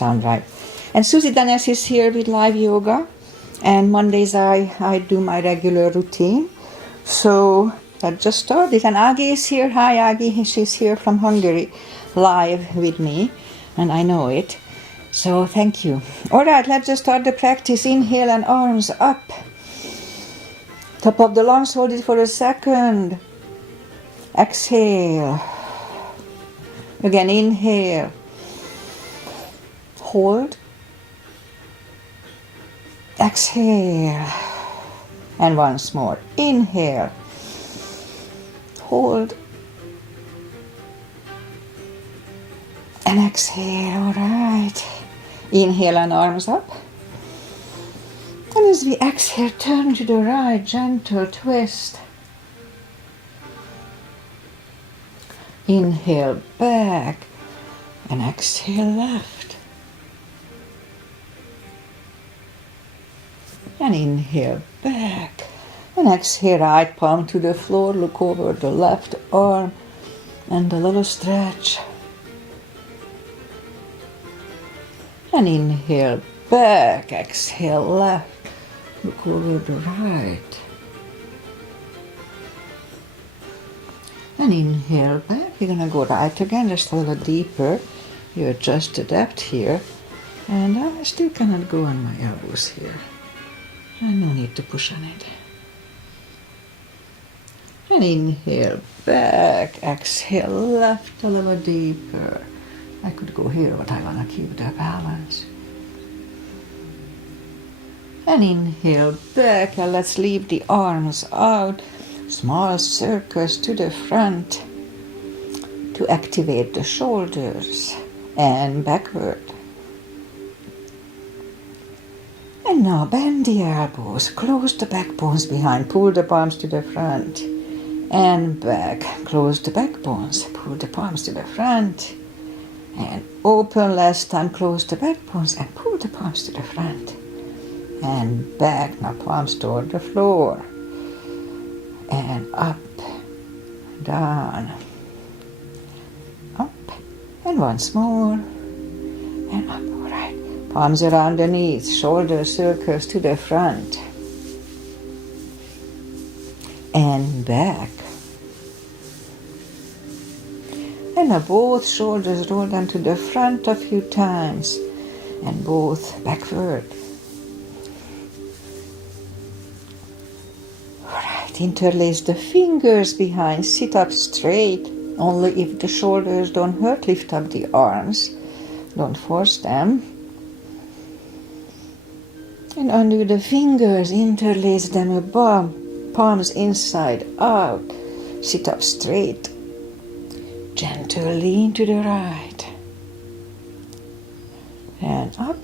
sound right. And Susie Denes is here with live yoga. And Mondays I do my regular routine. So let's just start it. And Agi is here. Hi Agi, she's here from Hungary, live with me. And I know it. So thank you. Alright, let's just start the practice. Inhale and arms up. Top of the lungs, hold it for a second. Exhale. Again, inhale. Hold. Exhale. And once more. Inhale. Hold. And exhale. All right. Inhale and arms up. And as we exhale, turn to the right, gentle twist. Inhale back and exhale left. And inhale back and exhale right palm to the floor. Look over the left arm and a little stretch. And inhale back, exhale left. Look over the right. And inhale back. We're going to go right again, just a little deeper. You adjust the depth here. And I still cannot go on my elbows here. And no need to push on it. And inhale back. Exhale left a little deeper. I could go here, but I want to keep the balance. And inhale back, and let's leave the arms out. Small circles to the front to activate the shoulders and backward. And now bend the elbows, close the back bones behind, pull the palms to the front and back. Close the back bones, pull the palms to the front and open last time, close the back bones and pull the palms to the front. And back, now palms toward the floor. And up, down, up, and once more, and up, all right. Palms around the knees, shoulder circles to the front. And back. And now both shoulders roll down to the front a few times, and both backward. Interlace the fingers behind, sit up straight. Only if the shoulders don't hurt, lift up the arms. Don't force them. And undo the fingers, interlace them above, palms inside out. Sit up straight. Gentle lean to the right. And up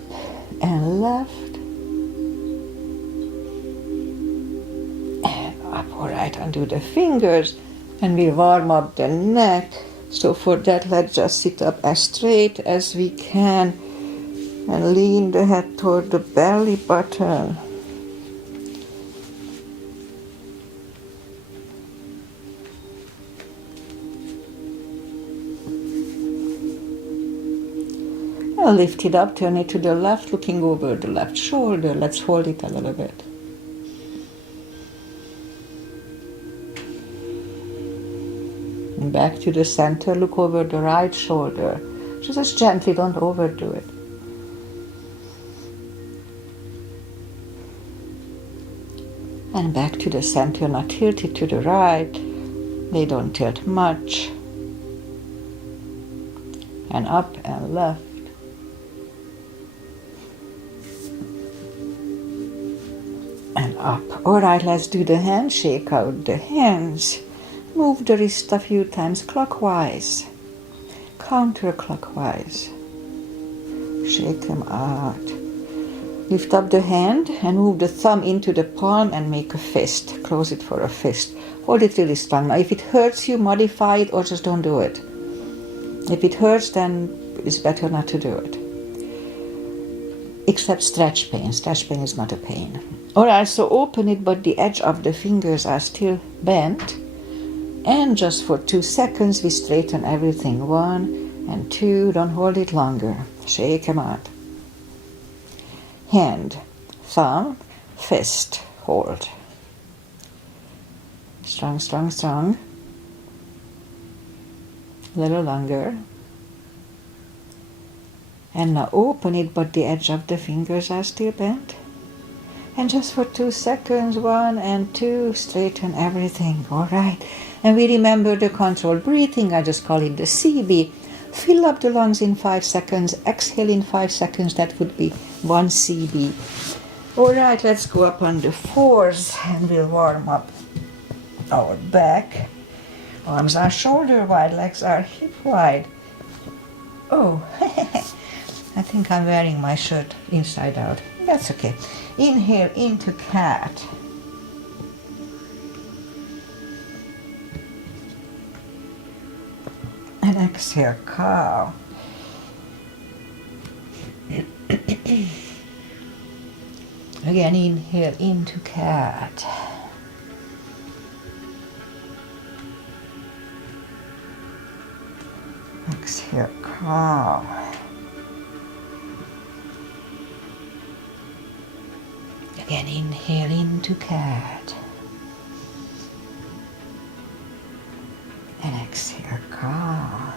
and left. Alright, undo the fingers and we warm up the neck. So for that, let's just sit up as straight as we can and lean the head toward the belly button. And lift it up, turn it to the left, looking over the left shoulder. Let's hold it a little bit. Back to the center, look over the right shoulder. Just gently, don't overdo it. And back to the center, now tilt it to the right. They don't tilt much. And up and left. And up. Alright, let's do the handshake out the hands. Move the wrist a few times clockwise, counterclockwise. Shake them out. Lift up the hand and move the thumb into the palm and make a fist. Close it for a fist. Hold it really strong. Now if it hurts you, modify it or just don't do it. If it hurts, then it's better not to do it. Except stretch pain. Stretch pain is not a pain. Alright, so open it, but the edge of the fingers are still bent. And just for 2 seconds, we straighten everything. 1 and 2, don't hold it longer. Shake them out. Hand, thumb, fist, hold. Strong, strong, strong. A little longer. And now open it, but the edge of the fingers are still bent. And just for 2 seconds, 1 and 2, straighten everything. All right. And we remember the controlled breathing. I just call it the CB. Fill up the lungs in 5 seconds. Exhale in 5 seconds. That would be 1 CB. All right, let's go up on the 4s and we'll warm up our back. Arms are shoulder wide, legs are hip wide. Oh, I think I'm wearing my shirt inside out. That's okay. Inhale into cat. And exhale, cow. Again, inhale into cat. Exhale, cow. Again, inhale into cat. And exhale, cow.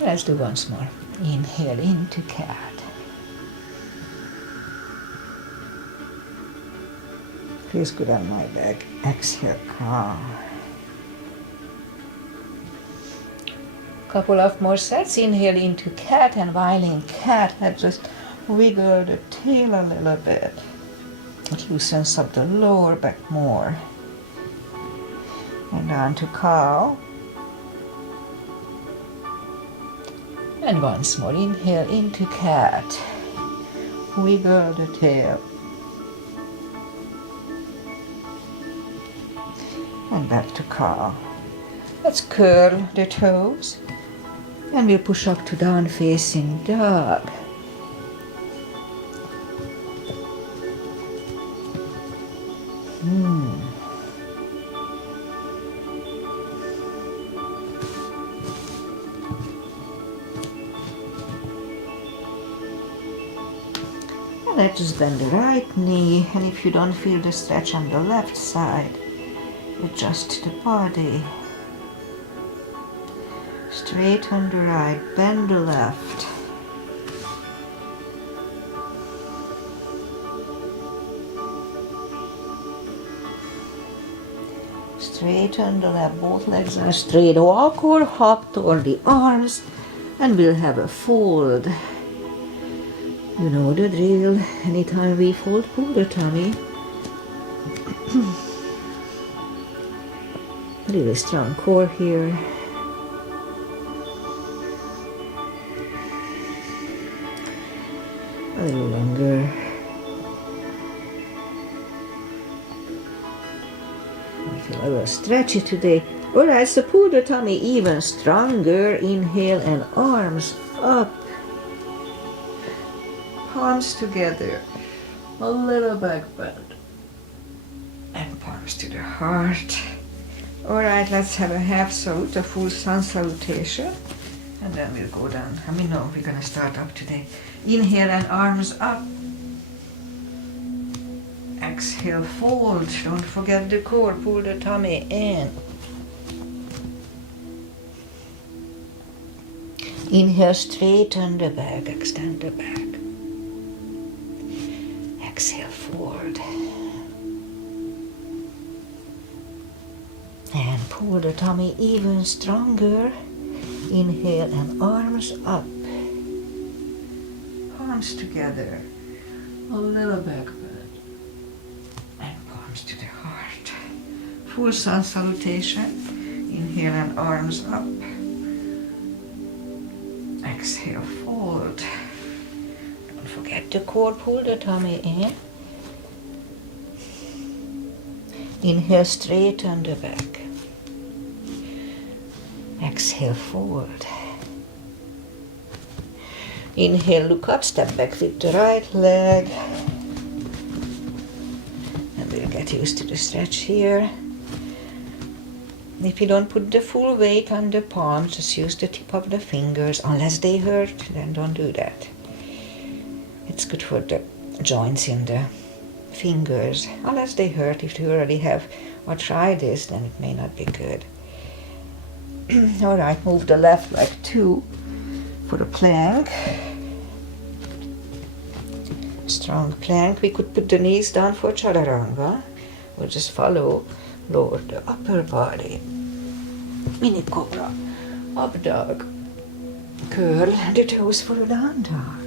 Let's do once more. Inhale into cat. Feels good on my back. Exhale, cow. Couple of more sets. Inhale into cat, and while in cat, let's just wiggle the tail a little bit. It loosens up the lower back more. And on to cow. And once more, inhale into cat. Wiggle the tail. And back to cow. Let's curl the toes. And we'll push up to down facing dog. Let's just bend the right knee, and if you don't feel the stretch on the left side, adjust the body. Straighten the right, bend the left. Straighten the left, both legs are straight. Walk or hop toward the arms, and we'll have a fold. You know the drill. Anytime we fold, pull the tummy. Really strong core here. A little longer. I feel a little stretchy today. Alright, so pull the tummy even stronger. Inhale and arms up. Palms together. A little back bend. And palms to the heart. Alright, let's have a half salute, a full sun salutation. And then we'll go down. No, we're gonna start up today. Inhale and arms up. Exhale, fold. Don't forget the core. Pull the tummy in. Inhale, straighten the back. Extend the back. Exhale, forward. And pull the tummy even stronger. Inhale and arms up. Palms together. A little back bend. And palms to the heart. Full sun salutation. Inhale and arms up. Exhale, fold. Don't forget the core, pull the tummy in. Inhale, straighten the back. Exhale, forward. Inhale, look up, step back with the right leg. And we'll get used to the stretch here. If you don't put the full weight on the palms, just use the tip of the fingers. Unless they hurt, then don't do that. It's good for the joints in the fingers. Unless they hurt, if you already have arthritis, then it may not be good. Alright, move the left leg too for a plank. Strong plank. We could put the knees down for chaturanga, or just follow, lower the upper body. Mini cobra, up dog. Curl the toes for a down dog.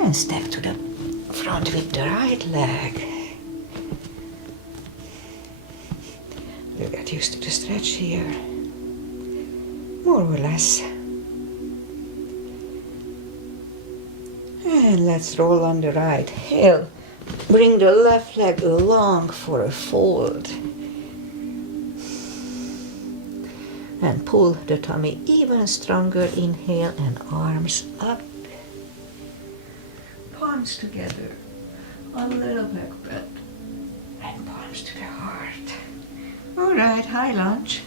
And step to the front with the right leg. You get used to the stretch here, more or less. And let's roll on the right heel. Bring the left leg along for a fold. And pull the tummy even stronger. Inhale and arms up. Palms together. A little back bend. And palms to the heart. Alright, high lunge.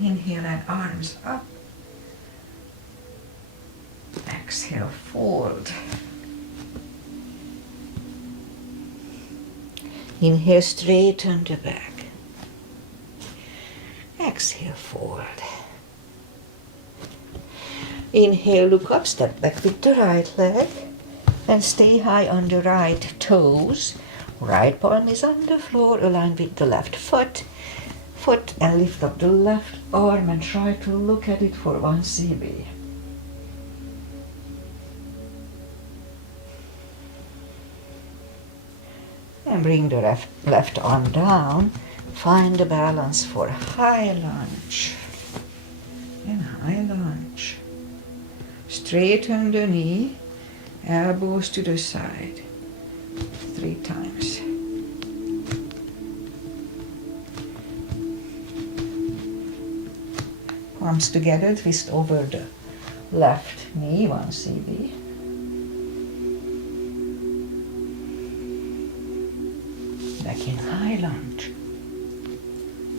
Inhale and arms up. Exhale, fold. Inhale, straighten the back. Exhale, fold. Inhale, look up, step back with the right leg. And stay high on the right toes. Right palm is on the floor, aligned with the left foot. And lift up the left arm and try to look at it for 1 cb. And bring the left arm down. Find the balance for high lunge. And high lunge. Straighten the knee. Elbows to the side. 3 times. Palms together, twist over the left knee, 1 cb. Back in high lunge.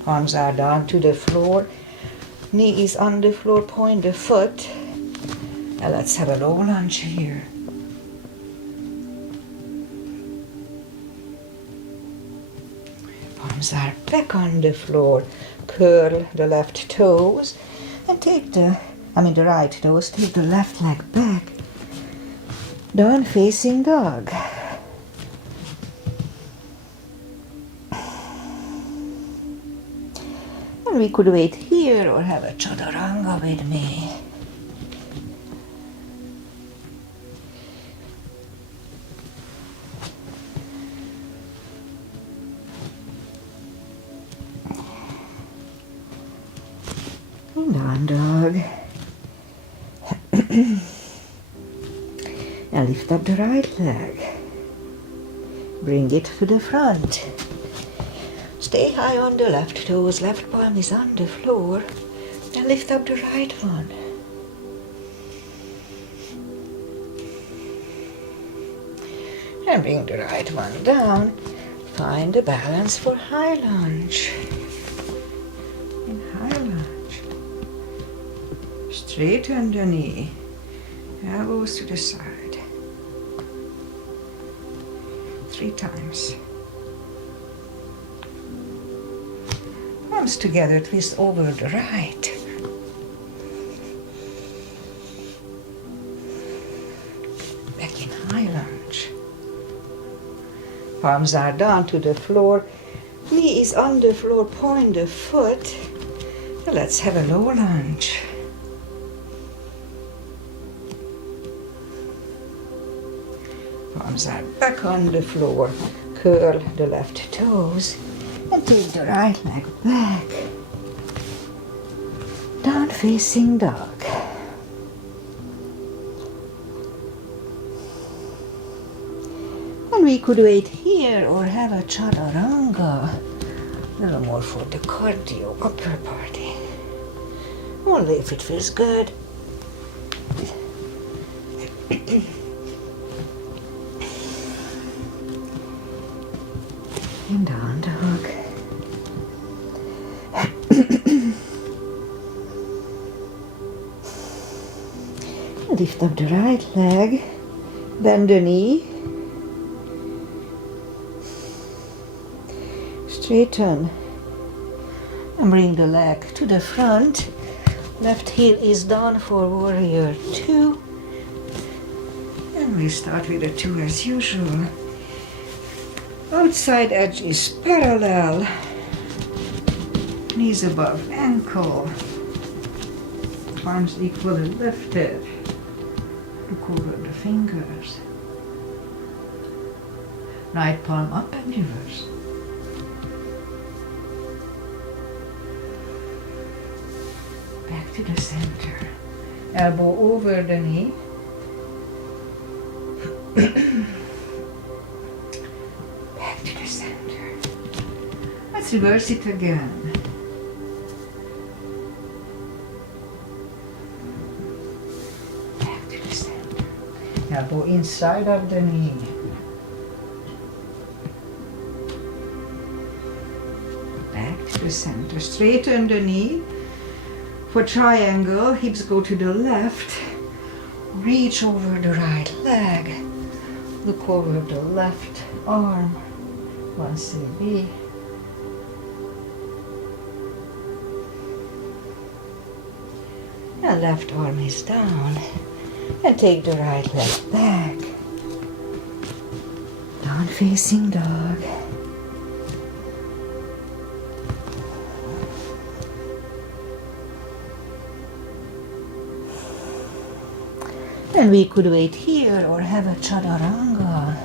Palms are down to the floor. Knee is on the floor, point the foot. And let's have a low lunge here. Palms are back on the floor. Curl the left toes and take the right toes, take the left leg back. Down facing dog. And we could wait here or have a chaturanga with me. Down dog. And lift up the right leg. Bring it to the front. Stay high on the left toes, left palm is on the floor. And lift up the right one. And bring the right one down. Find the balance for high lunge. In high lunge. Straighten the knee, elbows to the side. 3 times. Palms together, twist over the right. Back in high lunge. Palms are down to the floor. Knee is on the floor, point the foot. Let's have a low lunge. Palms are back on the floor. Curl the left toes and take the right leg back. Down facing dog. And we could wait here or have a chaturanga. A little more for the cardio upper body. Only if it feels good. in down dog. Lift up the right leg, bend the knee, straighten and bring the leg to the front. Left heel is down for warrior 2. And we start with a 2 as usual. Outside edge is parallel, knees above ankle, arms equally lifted. Look over the fingers. Right palm up and reverse. Back to the center. Elbow over the knee. Back to the center. Let's reverse it again. Elbow inside of the knee. Back to the center. Straighten the knee. For triangle, hips go to the left. Reach over the right leg. Look over the left arm. 1CB. And left arm is down. And take the right leg back. Down facing dog. And we could wait here or have a chaturanga.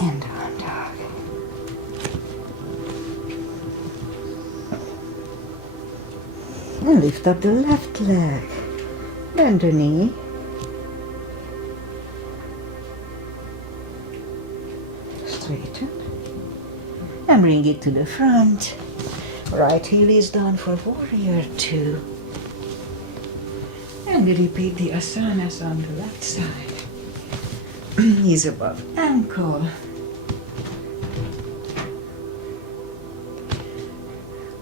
And down dog. And lift up the left leg. Bend the knee. Straighten. And bring it to the front. Right heel is down for warrior 2. And we repeat the asanas on the left side. Knees above ankle.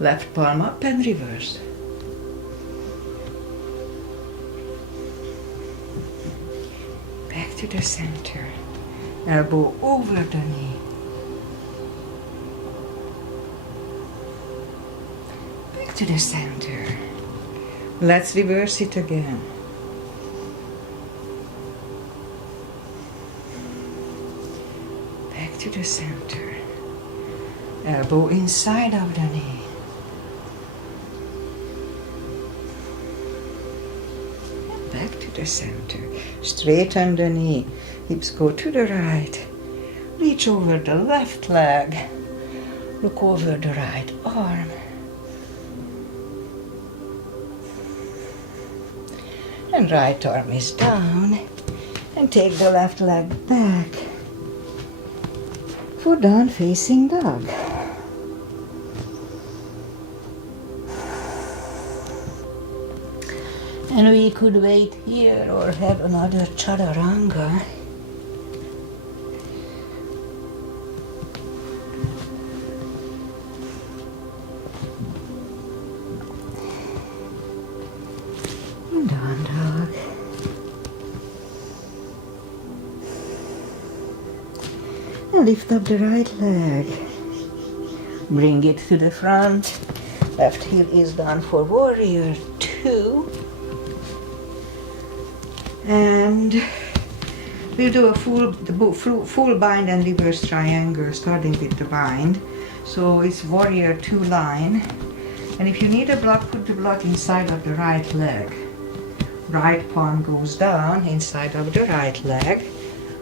Left palm up and reverse. Back to the center. Elbow over the knee. Back to the center. Let's reverse it again. Back to the center. Elbow inside of the knee. Back to the center. Straighten the knee. Hips go to the right. Reach over the left leg. Look over the right arm. And right arm is down. And take the left leg back for down facing dog. And we could wait here or have another chaturanga. And down dog. And lift up the right leg. Bring it to the front. Left heel is down for warrior 2. And we'll do a full bind and reverse triangle starting with the bind. So it's warrior 2 line. And if you need a block, put the block inside of the right leg. Right palm goes down inside of the right leg.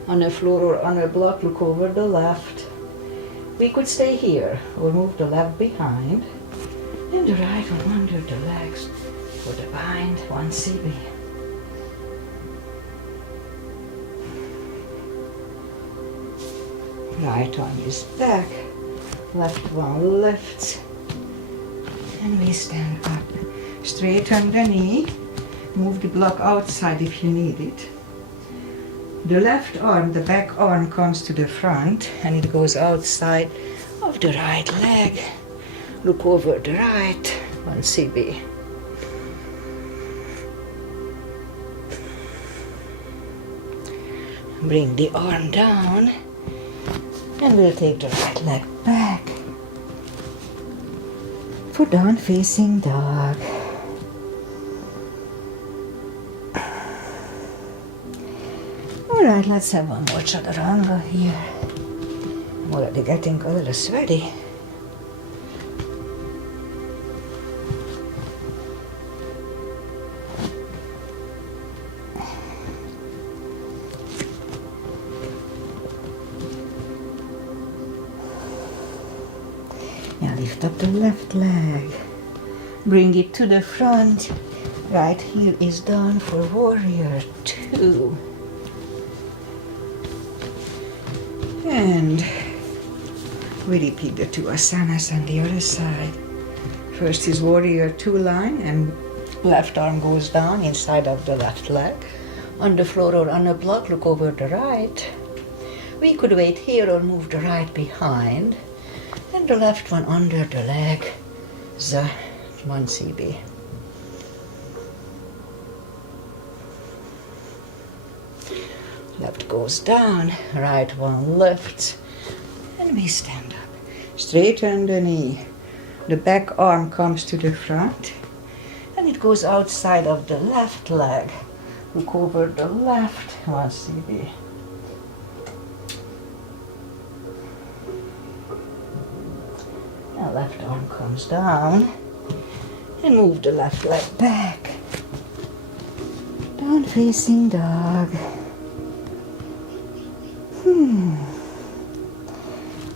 On a floor or on a block, look over the left. We could stay here or move the left behind. And the right one under the legs for the bind, 1CB. Right arm is back, left one lifts, and we stand up. Straighten the knee, Move the block outside if you need it. The left arm, the back arm comes to the front and it goes outside of the right leg. Look over the right, 1 CB. Bring the arm down and we'll take the right leg back for down facing dog. Alright, let's have one more chaturanga here. I'm already getting a little sweaty. Now lift up the left leg. Bring it to the front. Right heel is down for warrior 2. And we repeat the 2 asanas on the other side. First is warrior 2 line and left arm goes down inside of the left leg. On the floor or on a block, look over the right. We could wait here or move the right behind. And the left one under the leg, the 1 CB. Left goes down, right one lifts, and we stand up. Straighten the knee. The back arm comes to the front, and it goes outside of the left leg. Look over the left, 1 CB. Now left arm comes down, and move the left leg back. Down facing dog.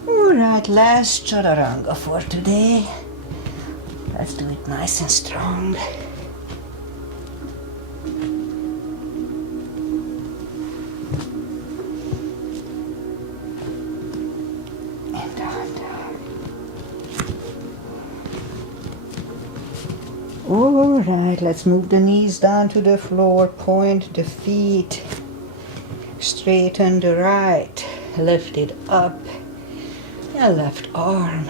Alright, last chaturanga for today. Let's do it nice and strong. And down, down. Alright, let's move the knees down to the floor, point the feet. Straighten the right, lift it up, and left arm.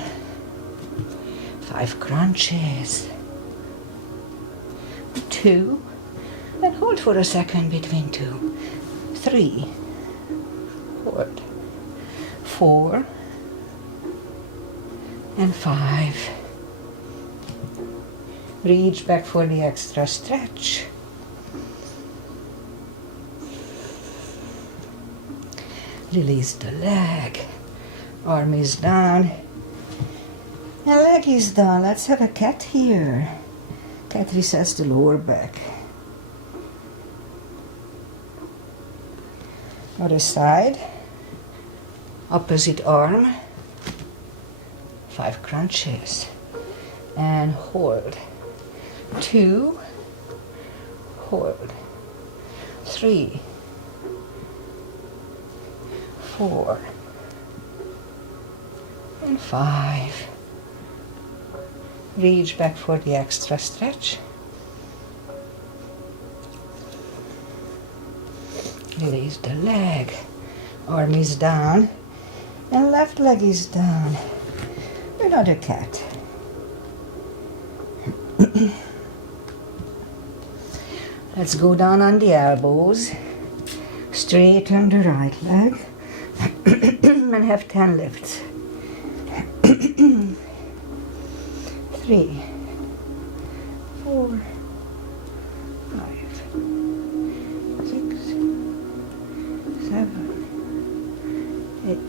5 crunches. 2, and hold for a second between 2. 3, hold. 4, and 5. Reach back for the extra stretch. Release the leg. Arm is down. And leg is down. Let's have a cat here. Cat resets the lower back. Other side. Opposite arm. 5 crunches. And hold. 2. Hold. 3. 4 and 5. Reach back for the extra stretch. Release the leg. Arm is down and left leg is down. Another cat. Let's go down on the elbows. Straighten the right leg. And have 10 lifts. 3, 4, 5, 6, 7, 8,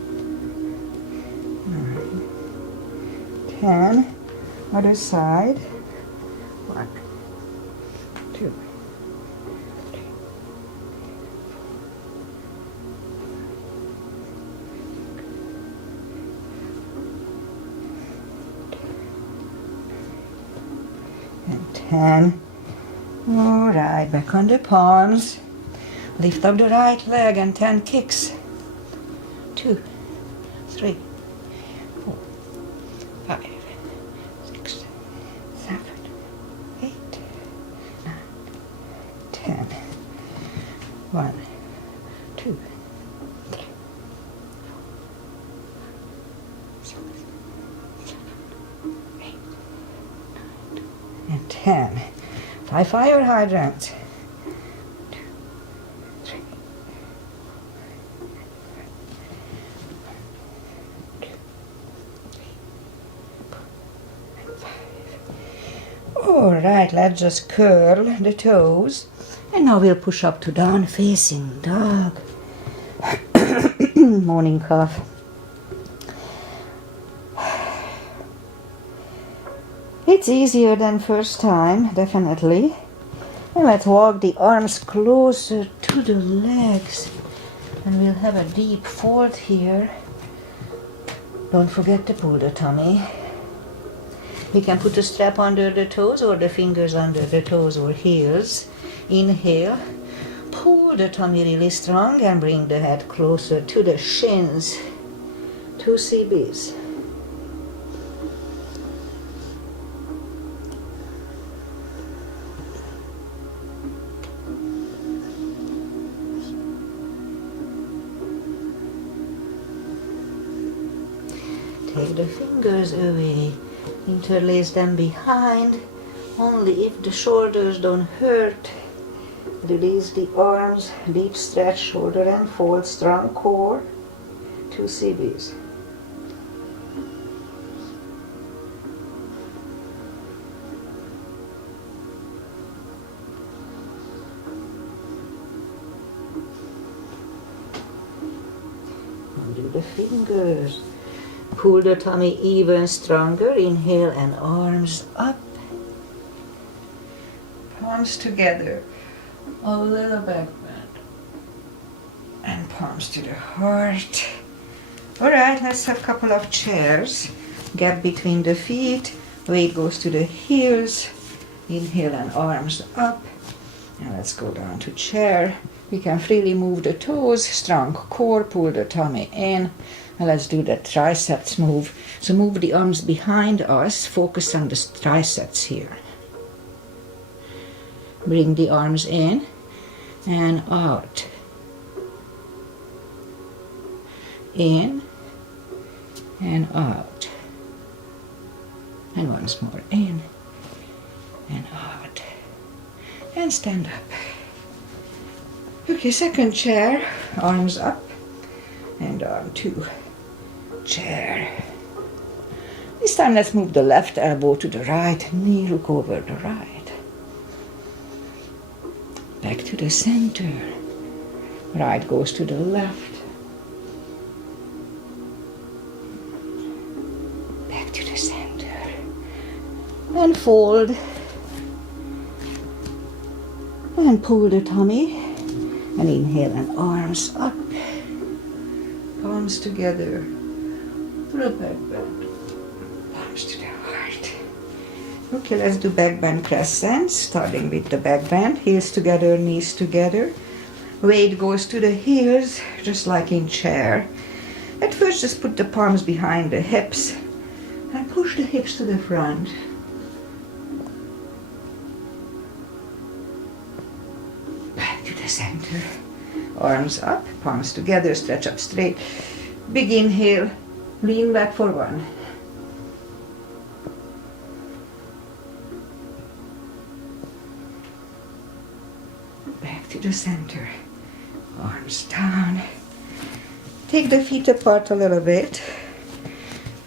9, 10. Other side. 1, 2, 3. And 10. Alright, back on the palms. Lift up the right leg and 10 kicks. 2, 3, 4, 5, 6, 7, 8, 9, 1, 2, 3, 4, 5, 6, 7, 8, 9, and 10. 5 fire hydrants. 2, 3, 2, 3, 4, 5. All right, let's just curl the toes. And now we'll push up to down facing dog. Morning cough. It's easier than first time, definitely. And let's walk the arms closer to the legs. And we'll have a deep fold here. Don't forget to pull the tummy. We can put a strap under the toes or the fingers under the toes or heels. Inhale, pull the tummy really strong and bring the head closer to the shins. 2 CBs. Take the fingers away, interlace them behind, only if the shoulders don't hurt. Release the arms, deep stretch, shoulder and fold, strong core, 2 CBs. Undo the fingers. Pull the tummy even stronger. Inhale and arms up. Palms together. A little back bend. And palms to the heart. Alright, let's have a couple of chairs. Gap between the feet. Weight goes to the heels. Inhale and arms up. And let's go down to chair. We can freely move the toes. Strong core. Pull the tummy in. And let's do the triceps move. So move the arms behind us. Focus on the triceps here. Bring the arms in and out. In and out. And once more, in and out. And stand up. Okay, second chair. Arms up and down to chair. This time let's move the left elbow to the right knee. Look over the right. Back to the center. Right goes to the left. Back to the center. And fold. And pull the tummy. And inhale and arms up. Palms together. Pull a back bend. Palms to the heart. Okay, let's do back bend crescent, starting with the back bend. Heels together, knees together. Weight goes to the heels, just like in chair. At first, just put the palms behind the hips and push the hips to the front. Back to the center. Arms up, palms together, stretch up straight. Big inhale, lean back for 1. Back to the center. Arms down. Take the feet apart a little bit.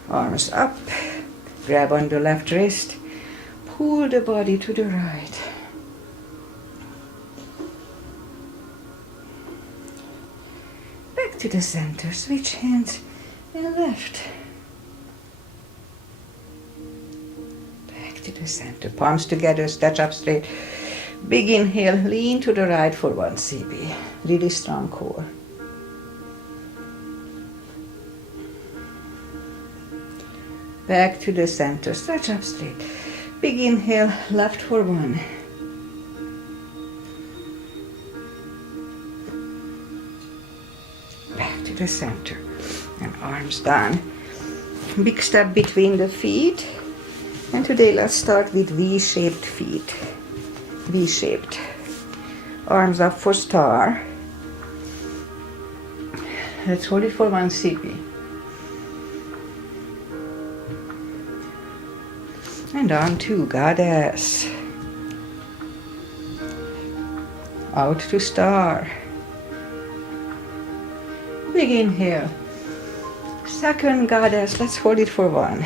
Arms up. Grab on the left wrist. Pull the body to the right. Back to the center. Switch hands and left. Back to the center. Palms together. Stretch up straight. Big inhale, lean to the right for 1 CB. Really strong core. Back to the center, stretch up straight. Big inhale, left for 1. Back to the center. And arms down. Big step between the feet. And today let's start with V-shaped feet. V-shaped. Arms up for star. Let's hold it for 1 CP. And on to Goddess. Out to Star. Big inhale. Second Goddess, let's hold it for 1.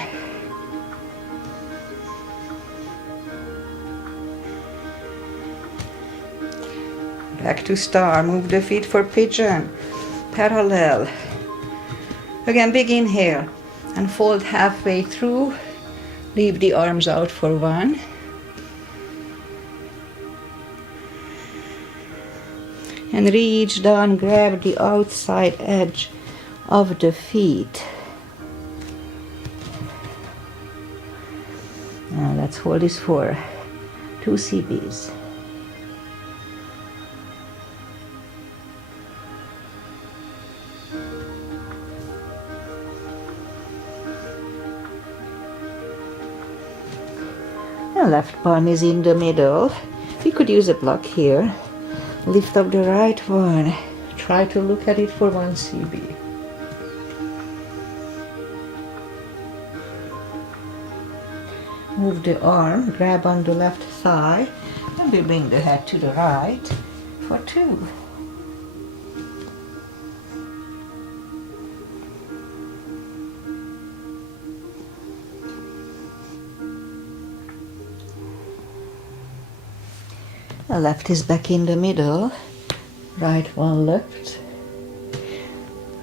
Back to Star, move the feet for Pigeon. Parallel. Again, big inhale. And fold halfway through. Leave the arms out for 1. And reach down, grab the outside edge of the feet. Now let's hold this for 2 CBs. The left palm is in the middle. You could use a block here. Lift up the right one. Try to look at it for 1 CB. Move the arm, grab on the left thigh, and we bring the head to the right for 2. The left is back in the middle, right one left,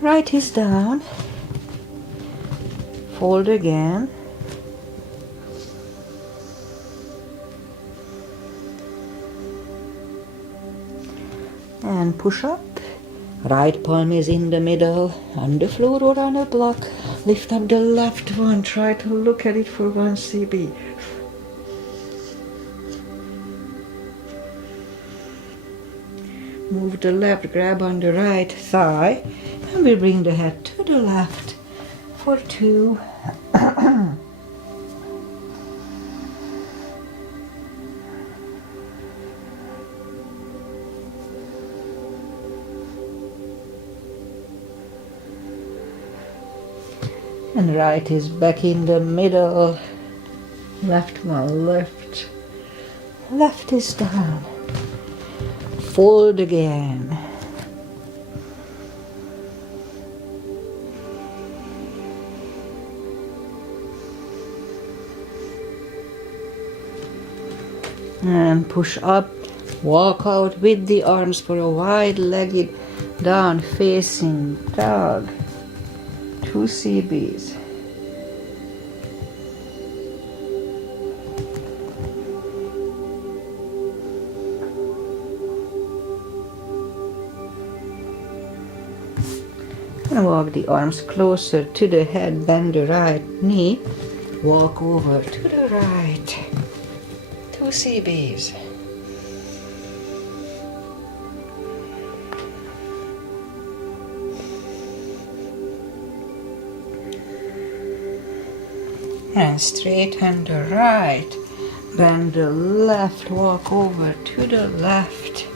right is down, fold again, and push up, right palm is in the middle, on the floor or on a block, lift up the left one, try to look at it for 1 CB. Move the left, grab on the right thigh, and we bring the head to the left for 2. And right is back in the middle, left one left, left is down. Fold again. And push up, walk out with the arms for a wide-legged down facing dog. 2 CBs. And walk the arms closer to the head, bend the right knee, walk over to the right. 2 CBs. And straighten the right, bend the left, walk over to the left.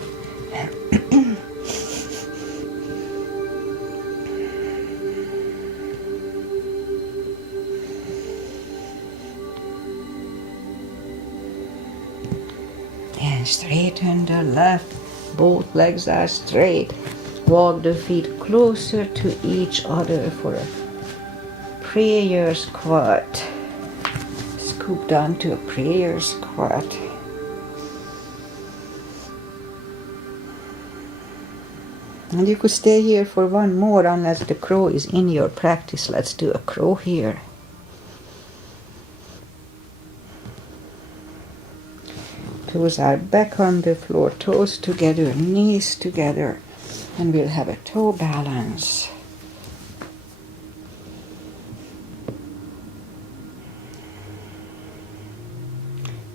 And straighten the left, both legs are straight. Walk the feet closer to each other for a prayer squat. Scoop down to a prayer squat. And you could stay here for 1 more unless the crow is in your practice. Let's do a crow here. Toes are back on the floor, toes together, knees together, and we'll have a toe balance.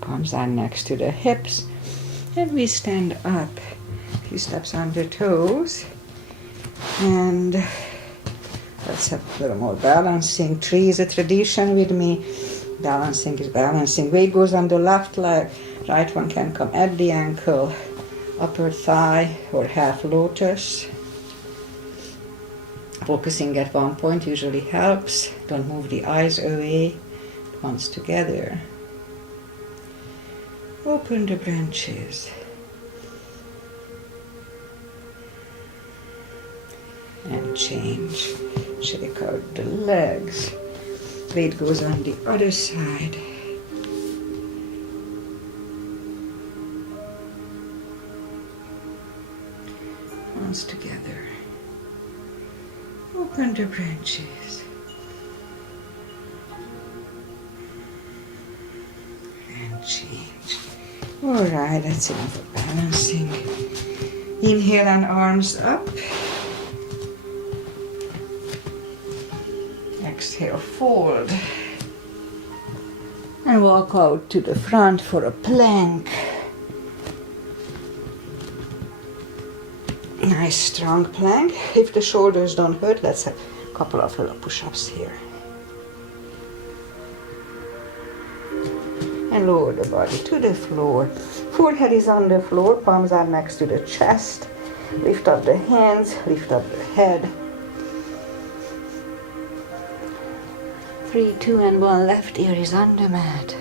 Palms are next to the hips, and we stand up. A few steps on the toes, and let's have a little more balancing. 3 is a tradition with me. Balancing is balancing. Weight goes on the left leg. Right one can come at the ankle, upper thigh or half lotus. Focusing at one point usually helps. Don't move the eyes away. Palms together. Open the branches. And change. Shake out the legs. Weight goes on the other side. Palms together. Open the branches. And change. Alright, that's enough for balancing. Inhale and arms up. Exhale, fold. And walk out to the front for a plank. Nice strong plank. If the shoulders don't hurt, let's have a couple of little push-ups here. And lower the body to the floor. Forehead is on the floor, palms are next to the chest. Lift up the hands, lift up the head. 3, 2, and 1. Left ear is on the mat.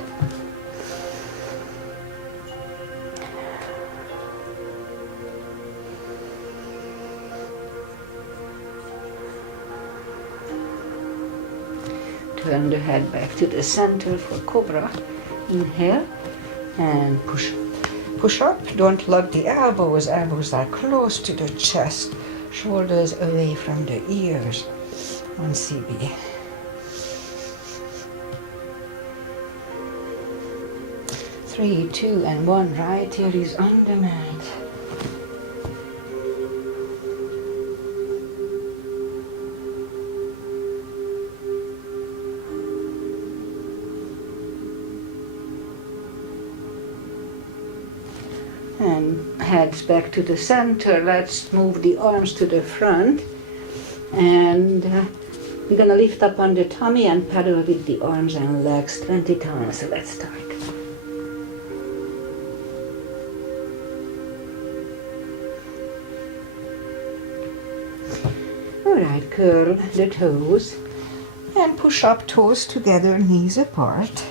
Turn the head back to the center for cobra. Inhale and push up. Don't lock the elbows. Elbows are close to the chest. Shoulders away from the ears. On CB. 3, 2, and 1. Right ear is on the mat. And heads back to the center. Let's move the arms to the front. And we're gonna lift up on the tummy and paddle with the arms and legs 20 times. So let's start. Alright, curl the toes and push up toes together, knees apart.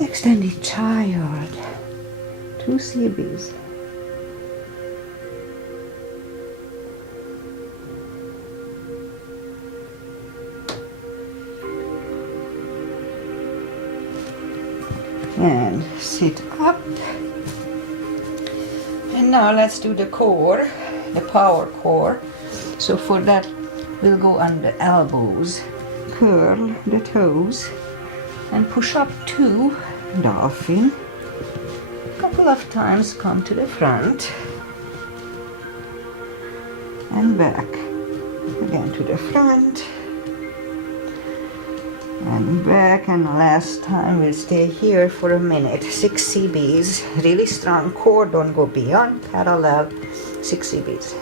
Extended child. 2 CBs. And sit up. And now let's do the core, the power core. So for that, we'll go on the elbows, curl the toes, and push up 2, dolphin. Couple of times, come to the front and back. Again to the front and back, and last time we'll stay here for a minute. 6 CBs, really strong core, don't go beyond parallel. 6 CBs.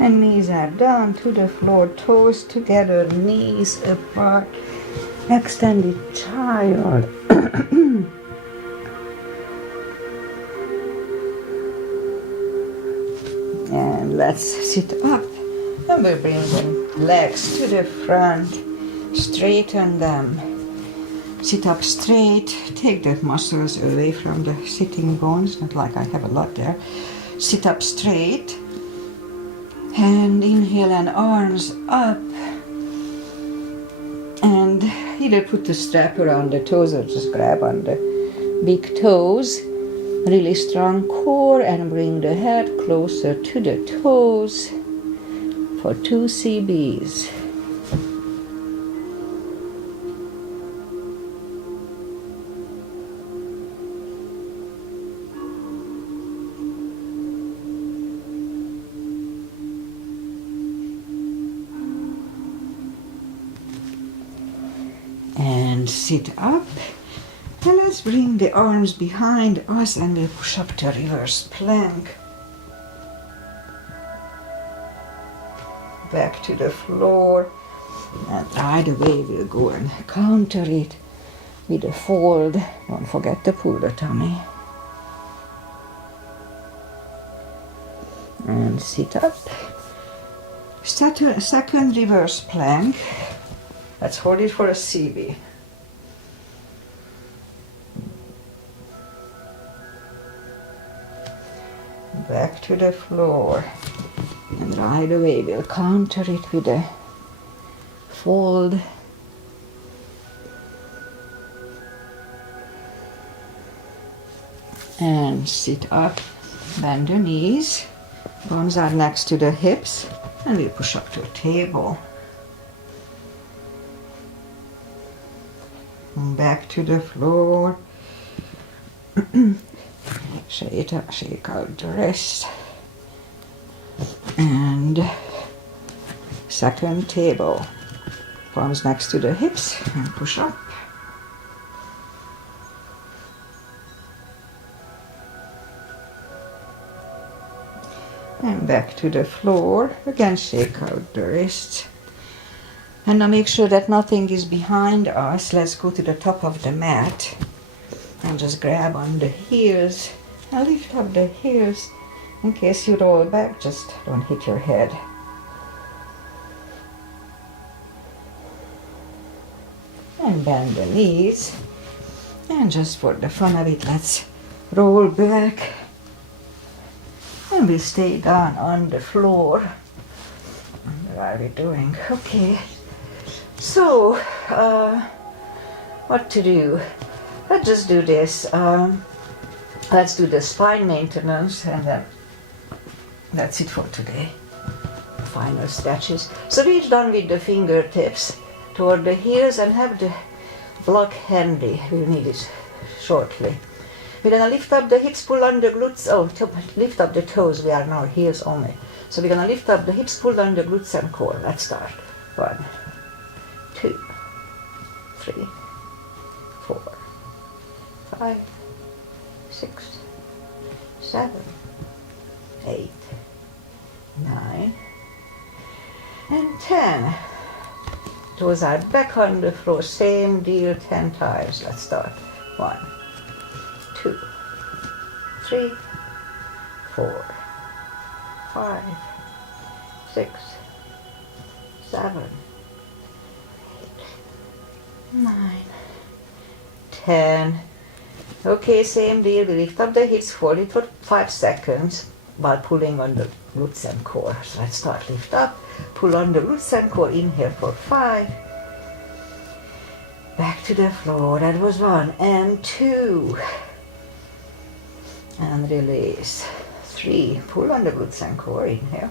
And knees are down to the floor, toes together, knees apart. Extended child. And let's sit up. And we bring the legs to the front. Straighten them. Sit up straight. Take the muscles away from the sitting bones. Not like I have a lot there. Sit up straight. And inhale and arms up. And either put the strap around the toes or just grab on the big toes. Really strong core, and bring the head closer to the toes for 2 CBs. And sit up. And let's bring the arms behind us and we'll push up to reverse plank. Back to the floor. And right away we'll go and counter it with a fold. Don't forget to pull the tummy. And sit up. Second reverse plank. Let's hold it for a CB. Back to the floor. And right away we'll counter it with a fold. And sit up. Bend the knees. Arms are next to the hips. And we'll push up to a table. Back to the floor. Shake out the wrist. And second table. Palms next to the hips and push up. And back to the floor. Again, shake out the wrists. And now make sure that nothing is behind us. Let's go to the top of the mat. And just grab on the heels. And lift up the heels. In case you roll back, just don't hit your head. And bend the knees. And just for the fun of it, let's roll back. And we'll stay down on the floor. What are we doing? Okay. So, what to do? Let's just do this. Let's do the spine maintenance, and then that's it for today. Final stretches. So reach down with the fingertips toward the heels and have the block handy. We'll need it shortly. We're gonna lift up the hips, pull on the glutes. Lift up the toes. We are now heels only. So we're gonna lift up the hips, pull on the glutes and core. Let's start. 1, 2, 3, 4, 5, 6, 7, 8, 9, and 10. Toes are back on the floor. Same deal 10 times. Let's start. 1, 2, 3, 4, 5, 6, 7, 8, 9, 10. Okay, same deal. We lift up the hips, hold it for 5 seconds while pulling on the glutes and core. So let's start. Lift up, pull on the glutes and core. Inhale for 5. Back to the floor. That was 1 and 2. And release. 3. Pull on the glutes and core. Inhale.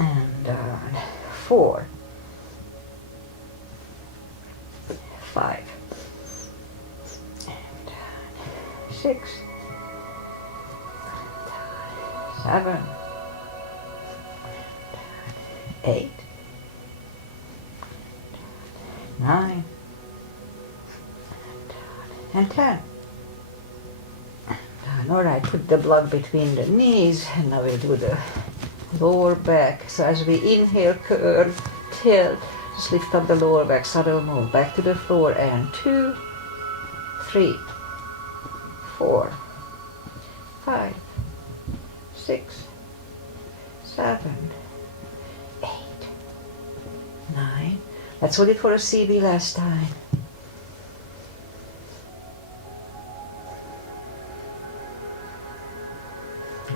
And down. 4. 5. 6, 7, 8, 9, and 10. All right, put the block between the knees, and now we'll do the lower back. So as we inhale, curl, tilt, just lift up the lower back, subtle move, back to the floor, and 2, 3, 4, 5, 6, 7, 8, 9. Let's hold it for a CB last time.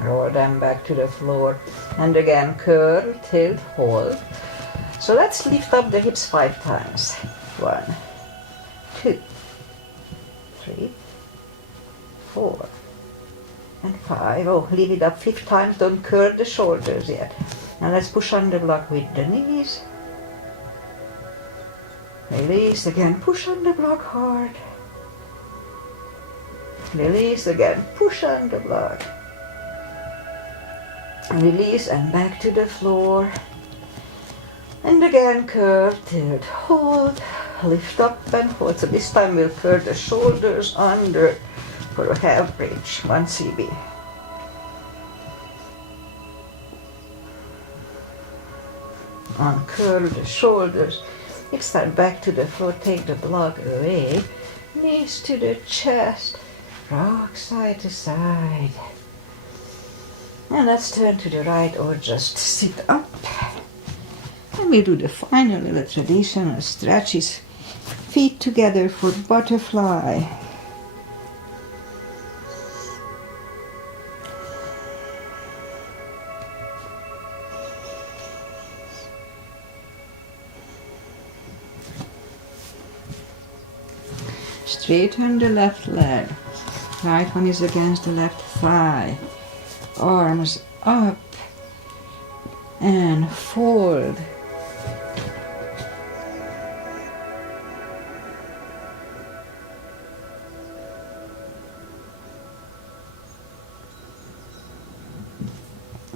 Roll them back to the floor. And again, curl, tilt, hold. So let's lift up the hips 5 times. 1, 2, 3, 4, and 5. Oh, leave it up 5 times. Don't curl the shoulders yet. Now let's push on the block with the knees. Release again. Push on the block hard. Release again. Push on the block. Release and back to the floor. And again curl, tilt, hold. Lift up and hold. So this time we'll curl the shoulders under for a half bridge, 1 CB. Uncurl the shoulders. Next time back to the floor, take the block away. Knees to the chest. Rock side to side. And let's turn to the right or just sit up. And we do the final little traditional stretches. Feet together for butterfly. Straighten the left leg. Right one is against the left thigh. Arms up and fold.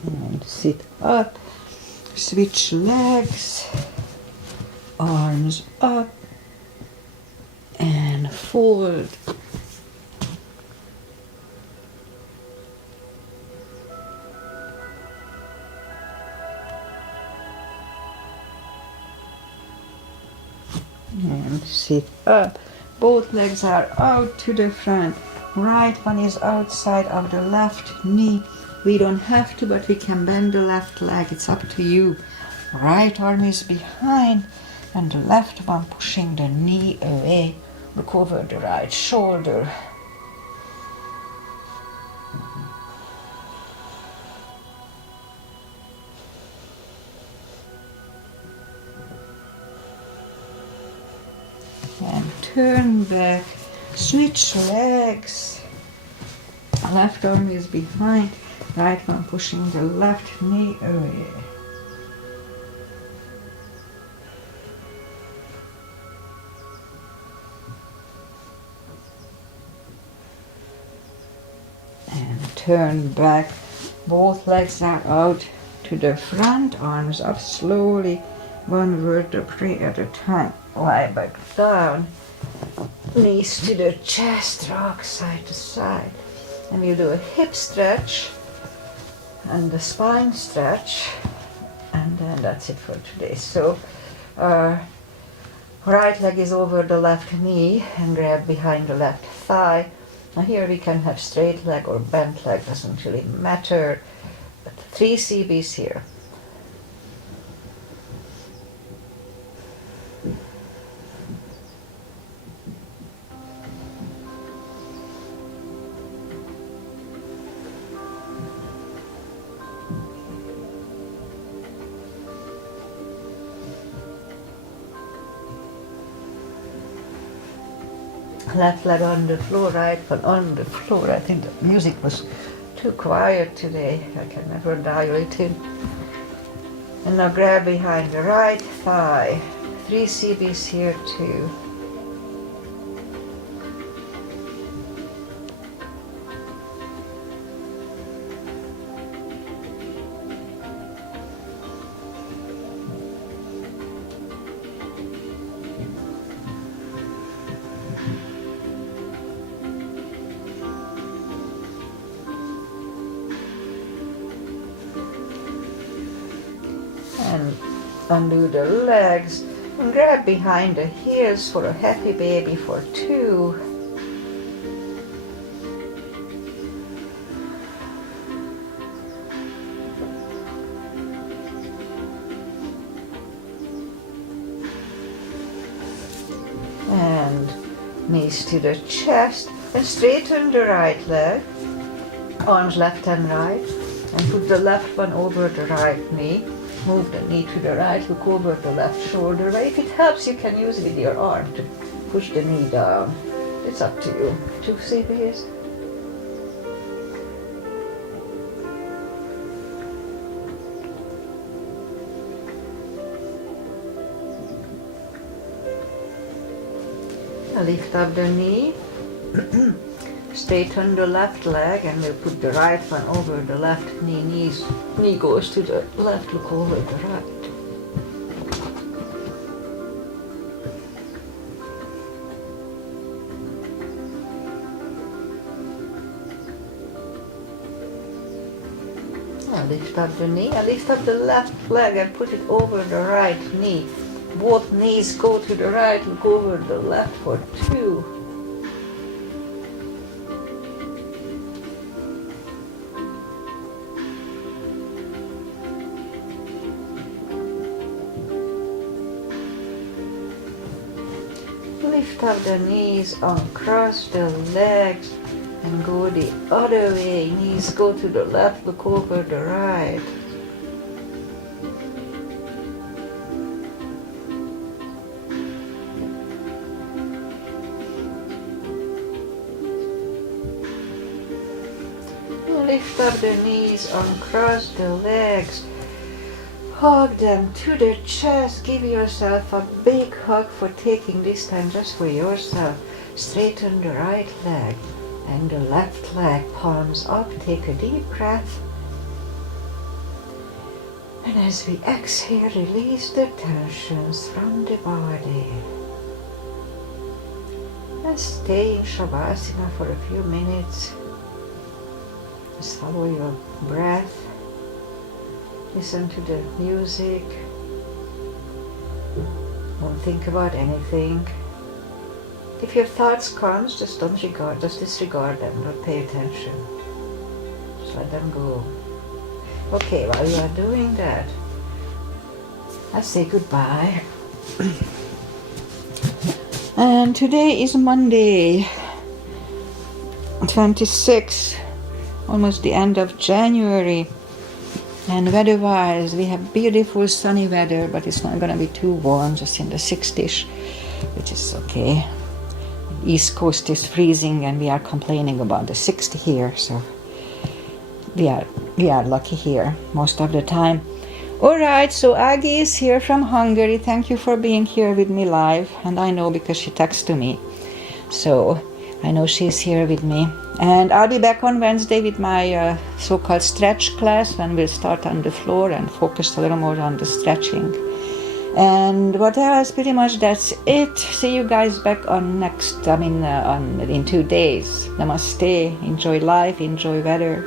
And sit up. Switch legs. Arms up and fold. And sit up. Both legs are out to the front. Right one is outside of the left knee. We don't have to, but we can bend the left leg. It's up to you. Right arm is behind and the left one pushing the knee away. Look over the right shoulder. And turn back, switch legs. Left arm is behind, right one pushing the left knee away. And turn back, both legs are out to the front, arms up slowly, one vertebrae at a time. Lie back down, knees to the chest, rock side to side. And we'll do a hip stretch and the spine stretch, and then that's it for today. So right leg is over the left knee and grab behind the left thigh. Now here we can have straight leg or bent leg, doesn't really matter. But 3 CBs here. Left leg on the floor, right one on the floor. I think the music was too quiet today. I can never dial it in. And now grab behind the right thigh. 3 CBs here too. And undo the legs and grab behind the heels for a happy baby for 2. And knees to the chest and straighten the right leg, arms left and right, and put the left one over the right knee. Move the knee to the right, look over the left shoulder. But if it helps, you can use it with your arm to push the knee down. It's up to you. 2 CBs. Lift up the knee. Straighten the left leg and we'll put the right one over the left knee. Knee goes to the left, look over the right. Lift up the knee, and lift up the left leg and put it over the right knee. Both knees go to the right, look over the left for 2. Lift up the knees, uncross the legs and go the other way. Knees go to the left, look over the right. Lift up the knees, uncross the legs. Hug them to the chest. Give yourself a big hug for taking this time just for yourself. Straighten the right leg and the left leg, palms up. Take a deep breath. And as we exhale, release the tensions from the body. And stay in Shavasana for a few minutes. Just follow your breath. Listen to the music. Don't think about anything. If your thoughts come, just disregard them. Don't pay attention. Just let them go. Okay, while you are doing that, let's say goodbye. And today is Monday, 26th, almost the end of January. And weather-wise, we have beautiful sunny weather, but it's not going to be too warm, just in the 60s, which is okay. East Coast is freezing, and we are complaining about the 60 here, so we are lucky here most of the time. All right, so Aggie is here from Hungary. Thank you for being here with me live, and I know because she texted me, so I know she's here with me. And I'll be back on Wednesday with my so-called stretch class, when we'll start on the floor and focus a little more on the stretching. And what else? Pretty much that's it. See you guys back on in 2 days. Namaste. Enjoy life. Enjoy weather.